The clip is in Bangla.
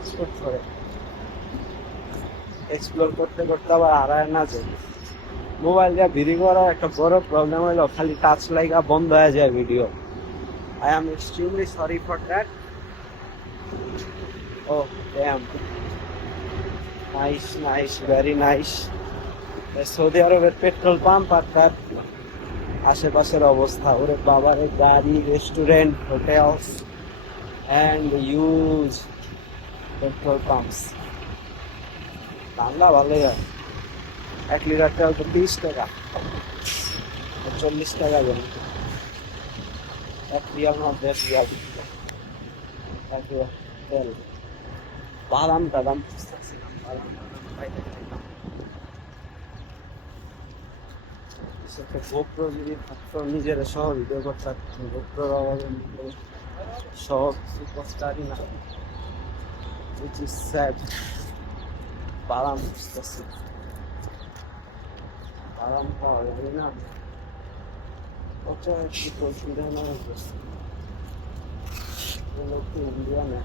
কাজ করতে হবে, এক্সপ্লোর করতে করতে আবার হারায় না যায়। মোবাইল দিয়ে ভিডিও করার একটা বড় প্রবলেম হলো খালি টাচ লাগা বন্ধ হয়ে যায় video. I am extremely sorry for that. O dam, nice nice, very nice. Saudi আরবের পেট্রোল পাম্প আর তার আশেপাশের অবস্থা, ওরে বাবারে, গাড়ি, restaurant, hotels and use petrol pumps. Bangla ভালোই হয়। 1 লিটার তেল তো 30 টাকা, 40 টাকা দেন। 1 রিয়াল না 1.5 রিয়াল 1 রিয়াল তেল। বাদাম টাদাম খুঁজতেছিলাম, বাদাম টাদাম পাইতে চাইলাম। সেটা গোপ্রো যদি থাকতো নিজের সহ ভিডিও করতে পারতাম, গোপ্রোর অভাবে সব সুপারস্টারই না, which is sad. বাদাম খুঁজতেছি, বাদাম পাওয়া যাবে না, কত একটু অসুবিধা না হতো। ইন্ডিয়া না